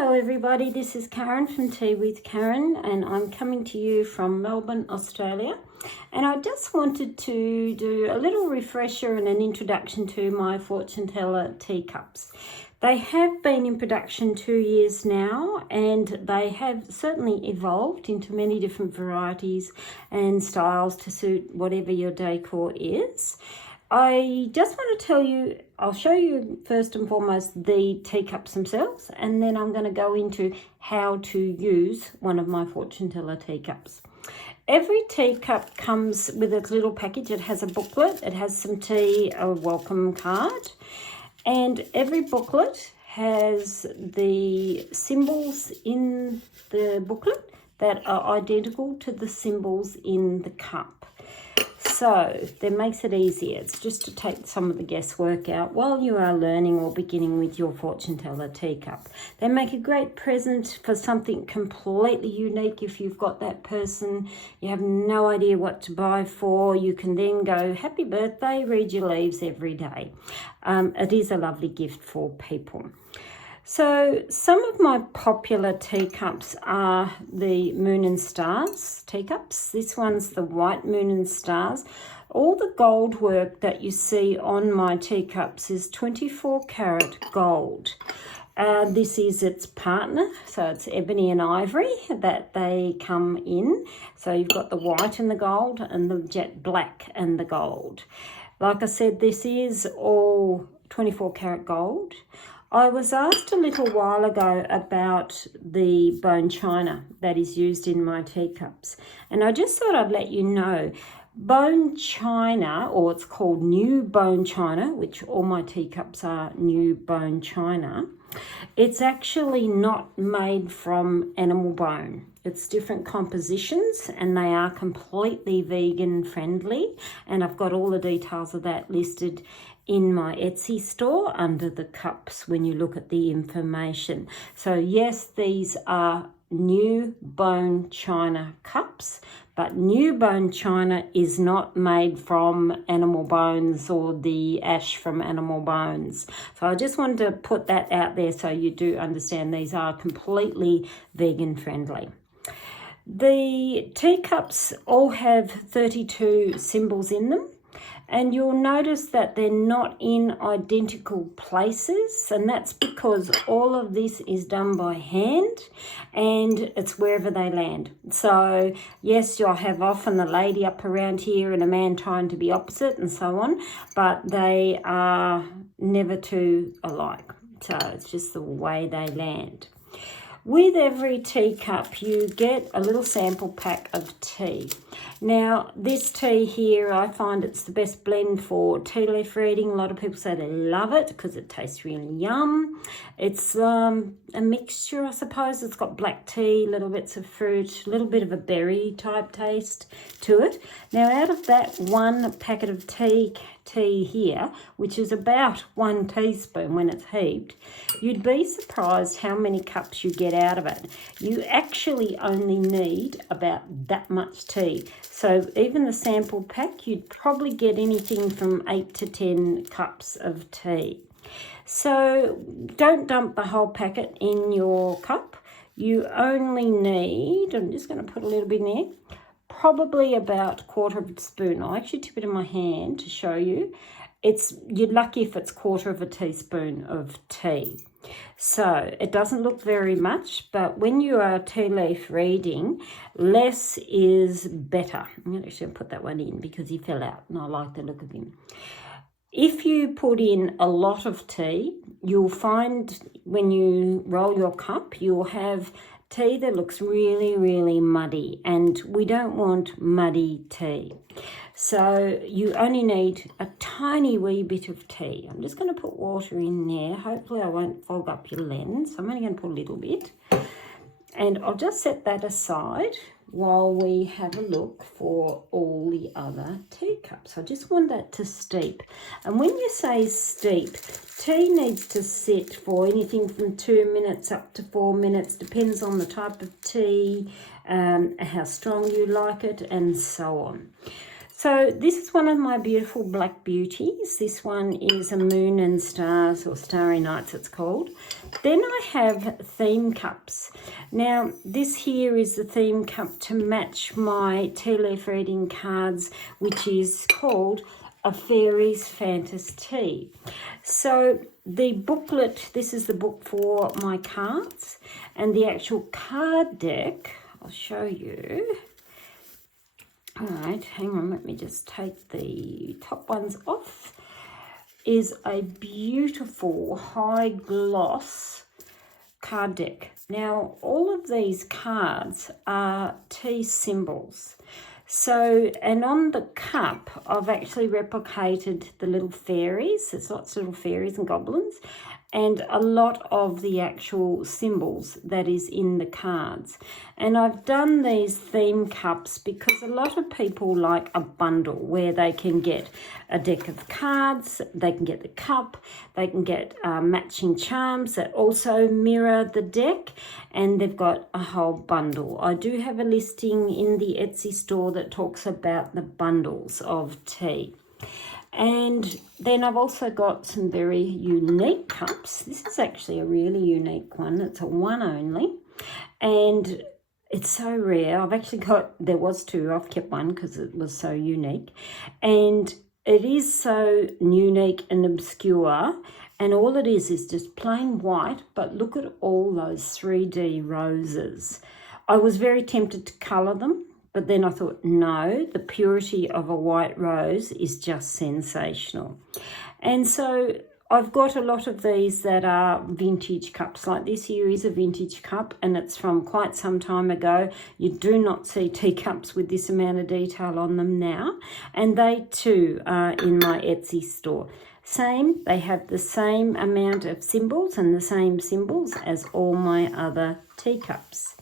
Hello everybody, this is Karin from Tea with Karin, and I'm coming to you from Melbourne, Australia. And I just wanted to do a little refresher and an introduction to my fortune teller teacups. They have been in production 2 years now, and they have certainly evolved into many different varieties and styles to suit whatever your decor is. I just want to tell you, I'll show you first and foremost the teacups themselves, and then I'm going to go into how to use one of my fortune teller teacups. Every teacup comes with its little package. It has a booklet, it has some tea, a welcome card, and every booklet has the symbols in the booklet that are identical to the symbols in the cup. So that makes it easier. It's just to take some of the guesswork out while you are learning or beginning with your fortune teller teacup. They make a great present for something completely unique. If you've got that person, you have no idea what to buy for, you can then go, happy birthday, read your leaves every day. It is a lovely gift for people. So some of my popular teacups are the Moon and Stars teacups. This one's the White Moon and Stars. All the gold work that you see on my teacups is 24 karat gold. This is its partner, so it's ebony and ivory that they come in. So you've got the white and the gold and the jet black and the gold. Like I said, this is all 24 karat gold. I was asked a little while ago about the bone china that is used in my teacups, and I just thought I'd let you know, bone china, or it's called new bone china, which all my teacups are new bone china, it's actually not made from animal bone. It's different compositions, and they are completely vegan friendly, and I've got all the details of that listed in my Etsy store under the cups when you look at the information. So yes, these are new bone china cups, but new bone china is not made from animal bones or the ash from animal bones. So I just wanted to put that out there so you do understand these are completely vegan friendly. The teacups all have 32 symbols in them, and you'll notice that they're not in identical places, and that's because all of this is done by hand and it's wherever they land. So yes, you'll have often a lady up around here and a man trying to be opposite and so on, but they are never two alike. So it's just the way they land. With every teacup, you get a little sample pack of tea. Now, this tea here, I find it's the best blend for tea leaf reading. A lot of people say they love it because it tastes really yum. It's a mixture, I suppose. It's got black tea, little bits of fruit, a little bit of a berry type taste to it. Now, out of that one packet of tea here, which is about 1 teaspoon when it's heaped, you'd be surprised how many cups you get out of it. You actually only need about that much tea. So even the sample pack, you'd probably get anything from 8 to 10 cups of tea. So don't dump the whole packet in your cup. You only need, I'm just going to put a little bit in there, probably about 1/4 spoon. I'll actually tip it in my hand to show you. You're lucky if it's 1/4 teaspoon of tea. So it doesn't look very much, but when you are tea leaf reading, less is better. I'm going to actually put that one in because he fell out and I like the look of him. If you put in a lot of tea, you'll find when you roll your cup, you'll have tea that looks really, really muddy, and we don't want muddy tea. So you only need a tiny wee bit of tea. I'm just going to put water in there. Hopefully I won't fog up your lens. I'm only going to put a little bit. And I'll just set that aside while we have a look for all the other teacups. I just want that to steep. And when you say steep, tea needs to sit for anything from 2 minutes up to 4 minutes, depends on the type of tea, how strong you like it, and so on. So this is one of my beautiful black beauties. This one is a Moon and Stars, or Starry Nights it's called. Then I have theme cups. Now this here is the theme cup to match my tea leaf reading cards, which is called A Fairy's Fantasy Tea. So the booklet, this is the book for my cards, and the actual card deck, I'll show you. All right, hang on, let me just take the top ones off. Is a beautiful high gloss card deck. Now, all of these cards are tea symbols. So, and on the cup, I've actually replicated the little fairies. There's lots of little fairies and goblins, and a lot of the actual symbols that is in the cards. And I've done these theme cups because a lot of people like a bundle where they can get a deck of cards, they can get the cup, they can get matching charms that also mirror the deck, and they've got a whole bundle. I do have a listing in the Etsy store that talks about the bundles of tea. And then I've also got some very unique cups. This is actually a really unique one. It's a one only, and it's so rare. I've actually got, there was two, I've kept one because it was so unique. And it is so unique and obscure, and all it is just plain white, but look at all those 3D roses. I was very tempted to colour them, but then I thought, no, the purity of a white rose is just sensational. And so I've got a lot of these that are vintage cups. Like this here is a vintage cup, and it's from quite some time ago. You do not see teacups with this amount of detail on them now. And they too are in my Etsy store. Same, they have the same amount of symbols and the same symbols as all my other teacups.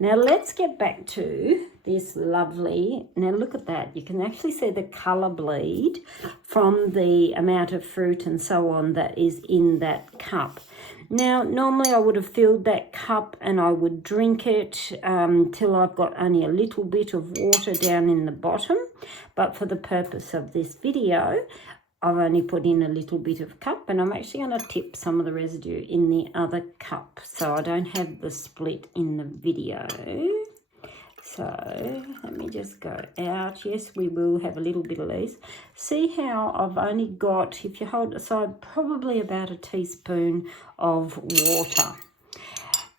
Now let's get back to this lovely, now look at that, you can actually see the colour bleed from the amount of fruit and so on that is in that cup. Now normally I would have filled that cup and I would drink it till I've got only a little bit of water down in the bottom, but for the purpose of this video I've only put in a little bit of cup, and I'm actually going to tip some of the residue in the other cup so I don't have the split in the video. So let me just go out. Yes, we will have a little bit of these. See how I've only got, if you hold it aside, probably about a teaspoon of water.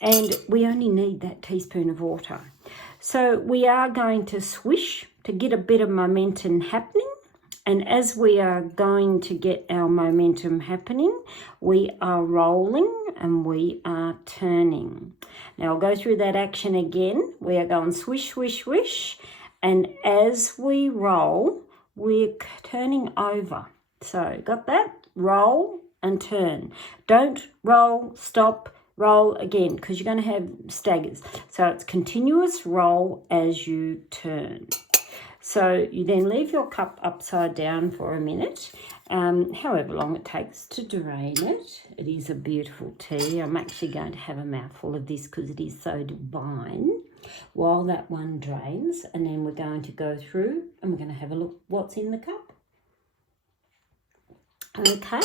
And we only need that teaspoon of water. So we are going to swish to get a bit of momentum happening. And as we are going to get our momentum happening, we are rolling and we are turning. Now I'll go through that action again. We are going swish, swish, swish. And as we roll, we're turning over. So got that? Roll and turn. Don't roll, stop, roll again, because you're going to have staggers. So it's continuous roll as you turn. So you then leave your cup upside down for a minute, however long it takes to drain it. It is a beautiful tea. I'm actually going to have a mouthful of this because it is so divine while that one drains. And then we're going to go through and we're going to have a look what's in the cup. Okay,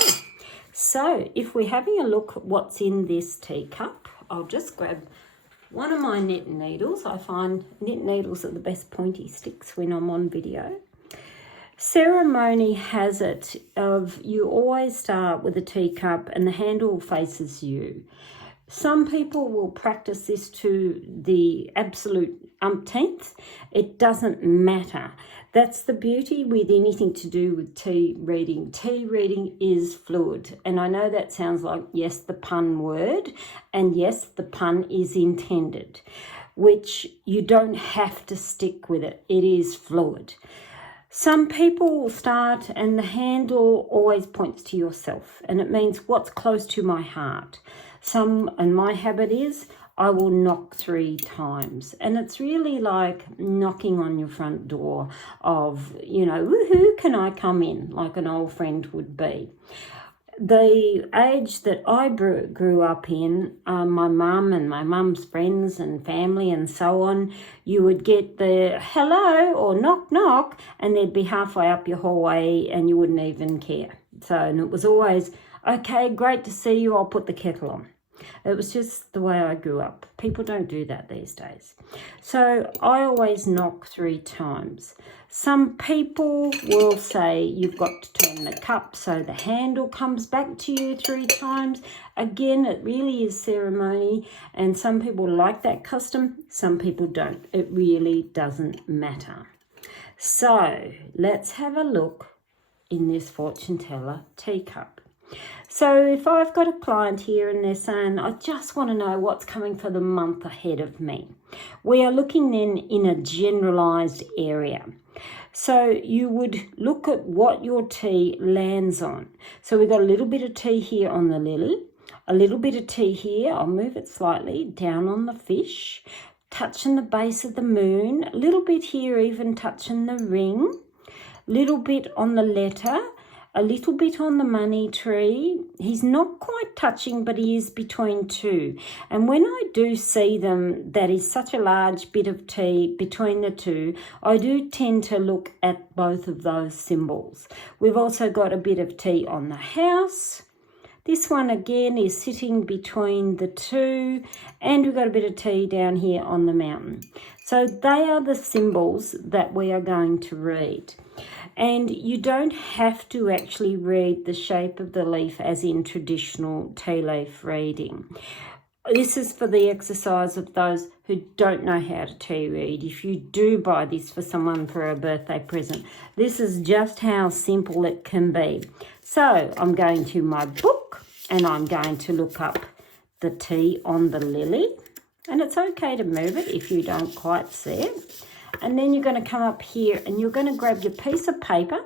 so if we're having a look at what's in this teacup, I'll just grab one of my knit needles. I find knit needles are the best pointy sticks when I'm on video. Ceremony has it of you always start with a teacup and the handle faces you. Some people will practice this to the absolute umpteenth. It doesn't matter. That's the beauty with anything to do with tea reading. Tea reading is fluid. And I know that sounds like, yes, the pun word. And yes, the pun is intended, which you don't have to stick with it. It is fluid. Some people will start and the handle always points to yourself. And it means what's close to my heart. And my habit is I will knock 3 times. And it's really like knocking on your front door of, you know, woohoo, can I come in? Like an old friend would be. The age that I grew up in, my mum and my mum's friends and family and so on, you would get the hello or knock knock, and they'd be halfway up your hallway and you wouldn't even care. So, and it was always, okay, great to see you, I'll put the kettle on. It was just the way I grew up. People don't do that these days. So I always knock 3 times. Some people will say you've got to turn the cup so the handle comes back to you 3 times. Again, it really is ceremony, and some people like that custom, some people don't. It really doesn't matter. So let's have a look in this fortune teller teacup. So if I've got a client here and they're saying, I just want to know what's coming for the month ahead of me, we are looking then in a generalised area. So you would look at what your tea lands on. So we've got a little bit of tea here on the lily, a little bit of tea here, I'll move it slightly, down on the fish, touching the base of the moon, a little bit here even touching the ring, little bit on the letter, a little bit on the money tree. He's not quite touching, but he is between 2. And when I do see them, that is such a large bit of tea between the 2, I do tend to look at both of those symbols. We've also got a bit of tea on the house. This one again is sitting between the 2, and we've got a bit of tea down here on the mountain. So they are the symbols that we are going to read. And you don't have to actually read the shape of the leaf as in traditional tea leaf reading. This is for the exercise of those who don't know how to tea read. If you do buy this for someone for a birthday present, this is just how simple it can be. So I'm going to my book and I'm going to look up the tea on the lily. And it's okay to move it if you don't quite see it. And then you're going to come up here and you're going to grab your piece of paper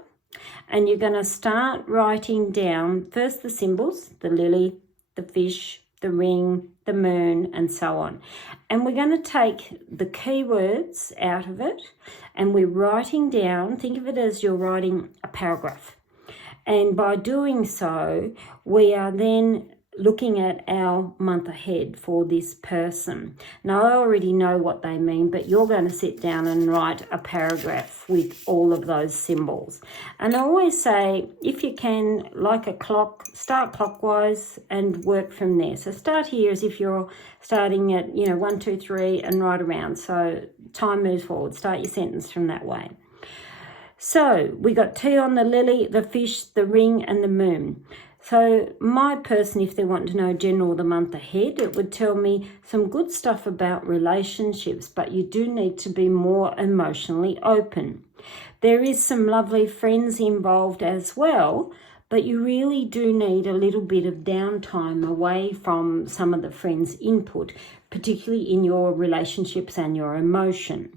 and you're going to start writing down first the symbols, the lily, the fish, the ring, the moon, and so on. And we're going to take the keywords out of it and we're writing down, think of it as you're writing a paragraph. And by doing so, we are then looking at our month ahead for this person. Now, I already know what they mean, but you're going to sit down and write a paragraph with all of those symbols. And I always say, if you can, like a clock, start clockwise and work from there. So start here as if you're starting at, 1, 2, 3 and right around. So time moves forward. Start your sentence from that way. So we got tea on the lily, the fish, the ring, and the moon. So my person, if they want to know general the month ahead, it would tell me some good stuff about relationships, but you do need to be more emotionally open. There is some lovely friends involved as well, but you really do need a little bit of downtime away from some of the friends' input, particularly in your relationships and your emotion.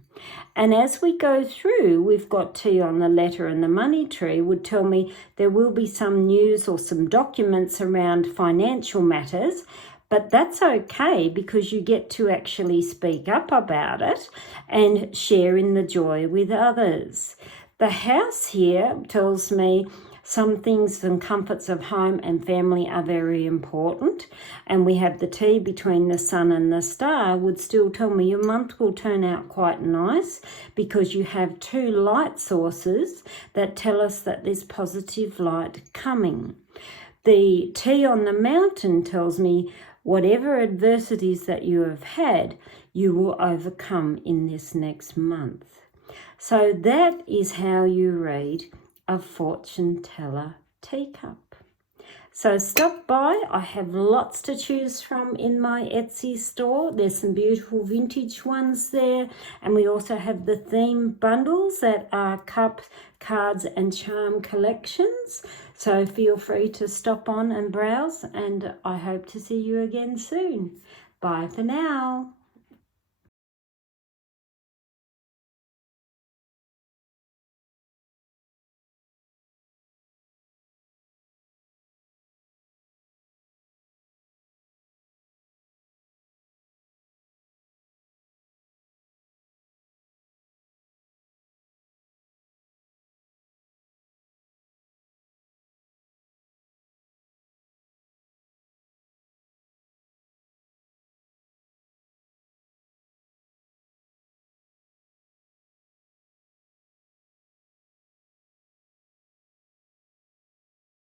And as we go through, we've got tea on the letter and the money tree would tell me there will be some news or some documents around financial matters, but that's okay because you get to actually speak up about it and share in the joy with others. The house here tells me some things and comforts of home and family are very important. And we have the tea between the sun and the star would still tell me your month will turn out quite nice because you have 2 light sources that tell us that there's positive light coming. The tea on the mountain tells me whatever adversities that you have had, you will overcome in this next month. So that is how you read a fortune teller teacup. So stop by. I have lots to choose from in my Etsy store. There's some beautiful vintage ones there, and we also have the theme bundles that are cups, cards and charm collections. So feel free to stop on and browse, and I hope to see you again soon. Bye for now.